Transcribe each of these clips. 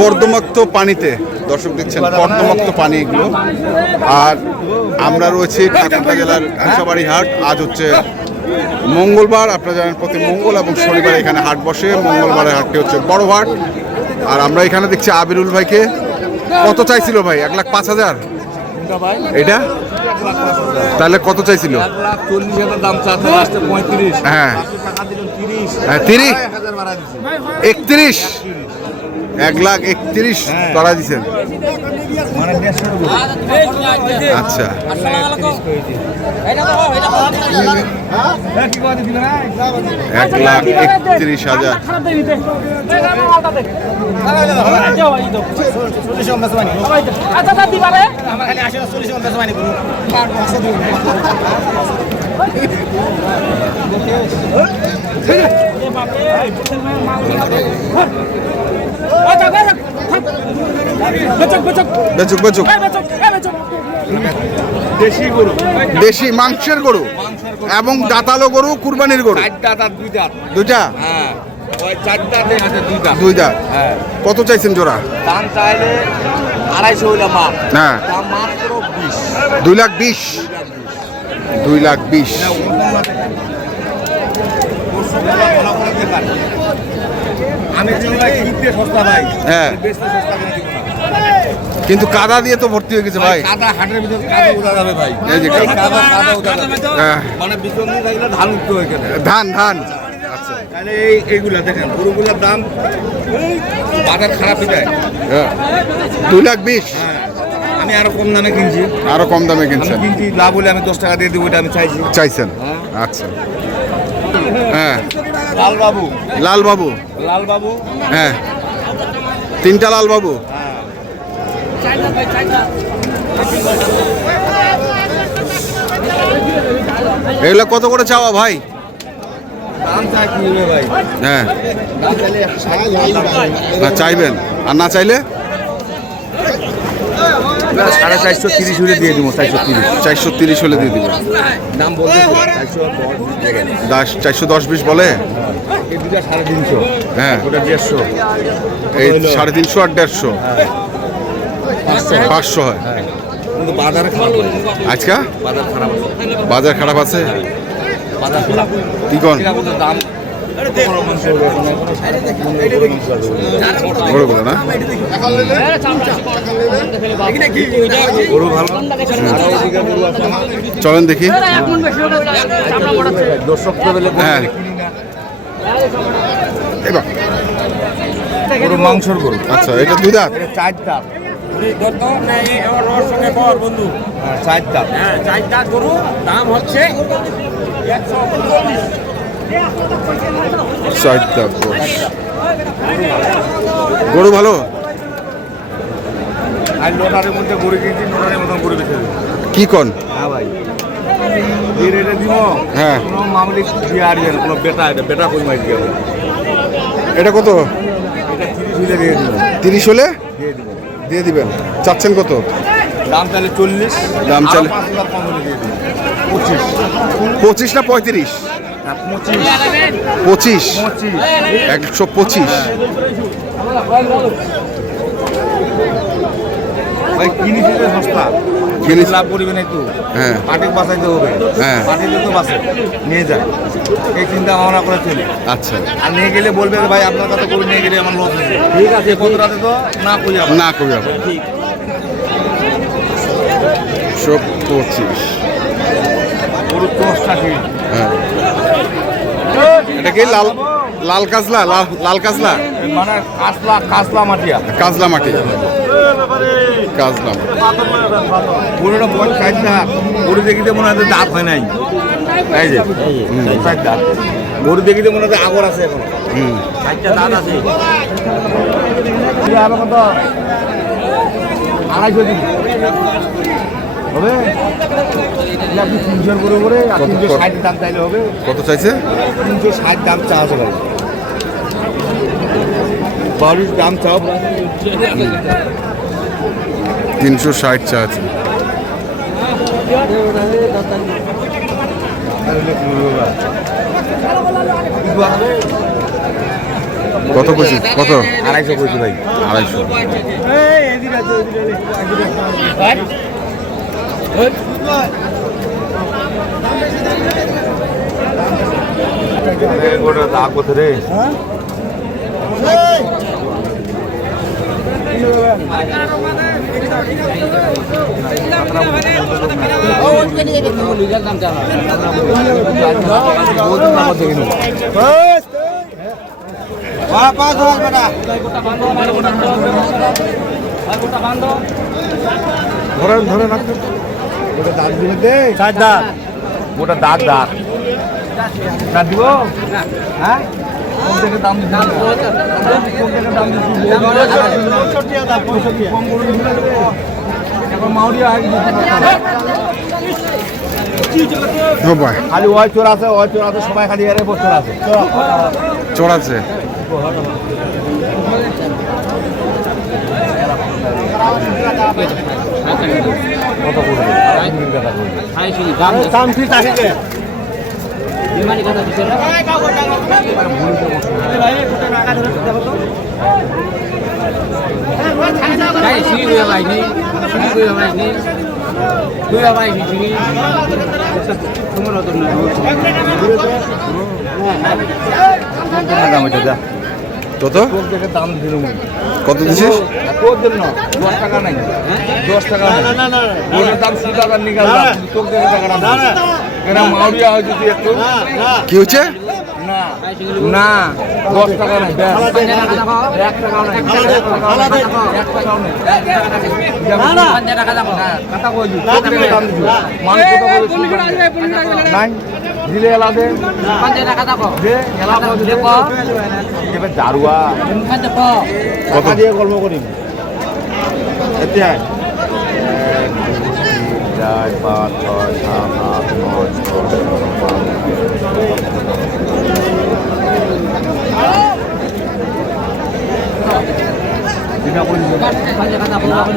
কর্দমাক্ত পানিতে দর্শক দেখছেন কর্দমাক্ত পানি এগুলো। আর আমরা রয়েছি ঠাকুরগাঁ জেলার কুসাবাড়ি হাট আজ হচ্ছে মঙ্গলবার আপনারা জানেন প্রতি মঙ্গল এবং শনিবার এখানে হাট বসে। মঙ্গলবারের হাটটি হচ্ছে বড় হাট। আর আমরা এখানে দেখছি আবিরুল ভাইকে। কত চাইছিল ভাই? এক লাখ পাঁচ হাজার? এটা? তাহলে কত চাইছিল? হ্যাঁ। তিরিশ। হ্যাঁ তিরিশ? একত্রিশ? এক লাখ একত্রিশ করা দিচ্ছেন মানে আচ্ছা এক লাখ একত্রিশ হাজার আমার খালি বেচুক বেচুক দেশি গরু। দেশি মাংসের গরু এবং দাঁতালো গরু কুরবানির গরু। দুইটা? হ্যাঁ। দুই দাঁত। হ্যাঁ। কত চাইছেন জোড়া? দাম চাইলে আড়াইশো হইলে হ্যাঁ মাত্র বিশ। দুই লাখ বিশ। দুই লাখ বিশ। হ্যাঁ। কিন্তু কাদা দিয়ে তো ভর্তি হয়ে গেছে ভাই কাদা হাটের ভিতর কাদা উদা যাবে ভাই। এই যে কাদা। কাদা। কাদা যাবে। হ্যাঁ। মানে বিচন দিয়ে থাকলে ধান উঠতে হয় ধান ধান। আচ্ছা। তাহলে এই এইগুলা দেখেন গরুগুলার দাম বাজার খারাপই হ্যাঁ। দুই লাখ বিশ। আমি আরও কম দামে কিনছি। আরও কম দামে কিনছেন। কিনছি লাভ হলে আমি দশ টাকা দিয়ে দেবো এটা আমি চাইছি। চাইছেন। আচ্ছা। হ্যাঁ। লাল বাবু লাল বাবু লাল বাবু হ্যাঁ। তিনটা লাল বাবু এগুলো কত করে চাওয়া ভাই? হ্যাঁ। চাইবেন। আর না চাইলে? সাড়ে চারশো তিরিশ হলে দিয়ে দিব চারশো তিরিশ। চারশো তিরিশ হলে দিয়ে দিবেন দাম বলতে চারশো চারশো দশ বিশ বলে? সাড়ে তিনশো। হ্যাঁ। ওটা দেড়শো। এই সাড়ে তিনশো আর দেড়শো। পাঁচশো। হয়। কিন্তু বাজারে আজকা? বাজার খারাপ আছে। বাজার খারাপ আছে? কি কন? দাম? বড়। বড় না গরু গরু। চলেন দেখি দর্শক গরু হ্যাঁ। এবার গরু মাংসর গরু আচ্ছা এটা দুই দাঁত চার দাঁত হ্যাঁ, চার দাঁত দাম হচ্ছে চার গরু ভালো? আর লোটারের মধ্যে গরু কিনছি লোটারের মতন গরু বেঁচে কি কন? হ্যাঁ ভাই। যে রেটে দিব? হ্যাঁ। কোনো দিয়ে আর কোনো বেটা এটা বেটা কই দিয়ে এটা কত? এটা তিরিশ হলে দিয়ে দিব। তিরিশ হলে? দিয়ে দিব। দিয়ে দিবেন। চাচ্ছেন কত? দাম তাহলে চল্লিশ দাম দিয়ে দিব। পঁচিশ। পঁচিশ না পঁয়ত্রিশ? পঁচিশ। পঁচিশ। পঁচিশ একশো পঁচিশ ভাই কিনেছি সস্তা কিনেছি। লাভ করবে না একটু হ্যাঁ। পাটিক বাঁচাইতে হবে। হ্যাঁ। পাটিলে তো বাঁচে নিয়ে যায় এই চিন্তা ভাবনা করে চলি। আচ্ছা। আর নিয়ে গেলে বলবে ভাই আপনার কথা করে নিয়ে গেলে আমার লস হয়েছে। ঠিক আছে কত রাতে তো না কই না কবি আবার সব পঁচিশ। হ্যাঁ। এটা কি লাল লাল কাজলা লাল কাজলা মানে কাসলা কাসলা মাটিয়া। কাজলা মাটি। কাজলা গরুটা বয়স ষাট দাঁত গরু দেখিতে মনে হয় দাঁত হয় নাই। এই যে। দাঁত। গরু দেখিতে মনে হয় আগর আছে এখন। হুম। দাঁত আছে। আড়াইশো দিন। হবে। আপনি তিনশোর করে করে কত- তিনশো ষাট দাম চাইলে হবে। কত চাইছে? তিনশো ষাট দাম চা আছে ভাই বাড়ির দাম চাও। তিনশো ষাট চা আছে। কত কইছিস কত? আড়াইশো কইছি ভাই। আড়াইশো। ধরেন ধরেন দে চার দাগ গোটা দাগ দাগ না দিব? হ্যাঁ? দাম খালি ওই চোর আছে ওই চোর আছে সবাই খালি এর বছর আছে। চোর আছে। কত করবে? মিনিট কথা করবে। দাম ঠিক আছে দাম এটা যা। কত দাম দিল কত দিছিস তোর জন্য দশ টাকা নাই দশ টাকা নাই দাম শুধু টাকা নিকাল তোর দেখে টাকা দাম মাউরিয়া হয়েছে তুই একটু কি হচ্ছে না না দশ টাকা নাই এক টাকাও নাই এক টাকাও নাই নাই দিলে এলা দে দে এলা দে এবার দারুয়া। কত? দিয়ে কর্ম করি। এতিয়া চার পাঁচ ছয় সাত আট নয় দশ করে দিবে।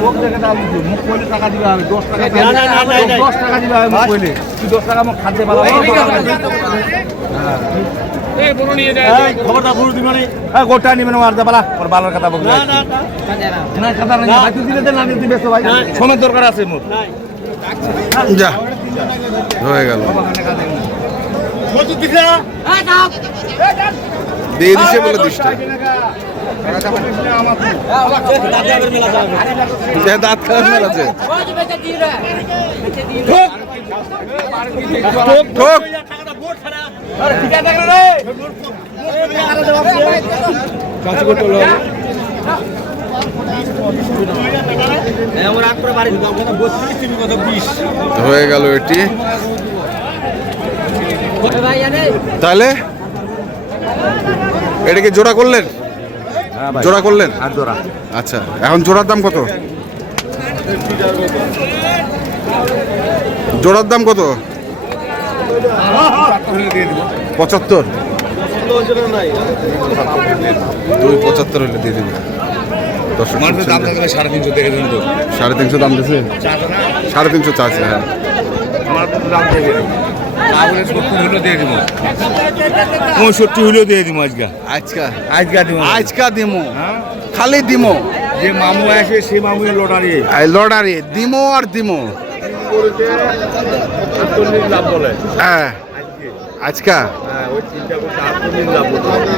মুখ দেখে দাম দিবে, মুখ কইলে টাকা দিবে আমি দশ টাকা দশ টাকা দিবে আমি মুখ কইলে তুই দশ টাকা মোক খাদ্য পালা খবরটা পুরো দিবা নি হ্যাঁ গোটা নিবে না আর যাবালা ওর বালার কথা বলবে। না কথা দিলে না দিতে ব্যস্ত ভাই। সময় দরকার আছে মোর। যা। হয়ে গেল। দিয়ে দিছে বলে দিস দাঁত ঠোক। হয়ে গেল এটি। তাহলে? এটাকে জোড়া করলেন? জোড়া করলেন? আর জোড়া। আচ্ছা এখন জোড়ার দাম কত? জোড়ার দাম কত? পঁচাত্তর। দুই পঁচাত্তর হলে দিয়ে দিবে। সাড়ে তিনশো দাম দিয়েছে সাড়ে তিনশো চাচ্ছে হ্যাঁ। দিব। পঁয়ষট্টি হলেও দিয়ে দিব আজকে। আজকা? আজকে দিব। আজকা দিমো? হ্যাঁ। খালি দিমো? যে মামু আসে সে মামু লটারি। লড়ারি দিমো আর দিমো? বলে হ্যাঁ। আজকা? হ্যাঁ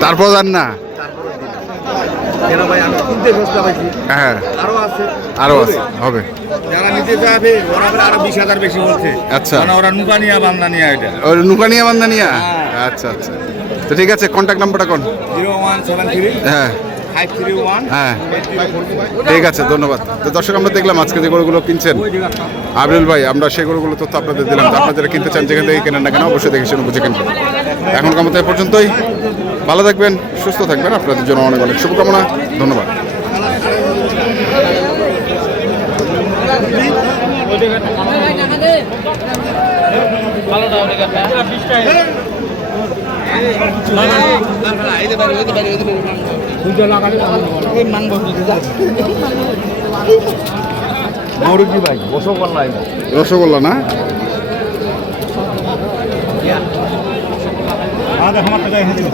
তারপর আর না? কেন ভাই? আমি কিনতে সস্তা পাইছি হ্যাঁ। আরও আছে। আরও আছে হবে। যারা নিতে যাবে ওরা আরও বিশ হাজার বেশি বলছে। আচ্ছা। মানে ওরা নুকানিয়া বান্দানিয়া এটা। ওই নুকানিয়া বান্দানিয়া হ্যাঁ। আচ্ছা আচ্ছা। তো ঠিক আছে কন্ট্যাক্ট নাম্বারটা কোন? Zero one seven three. হ্যাঁ। হ্যাঁ। ঠিক আছে ধন্যবাদ। তো দর্শক আমরা দেখলাম আজকে যে গরুগুলো কিনছেন। আবরুল ভাই আমরা সেই গরুগুলো তথ্য আপনাদের দিলাম। আপনারা যারা কিনতে চান যেখান থেকে কেনেন না কেন অবশ্যই দেখে শুনে বুঝে কিনবেন। এখনকার মতো এ পর্যন্তই। ভালো থাকবেন সুস্থ থাকবেন। আপনাদের জন্য অনেক অনেক শুভকামনা। ধন্যবাদ। মরুজি ভাই না? রসগোল্লা না? আমাদের আমার টাকা এসেছিল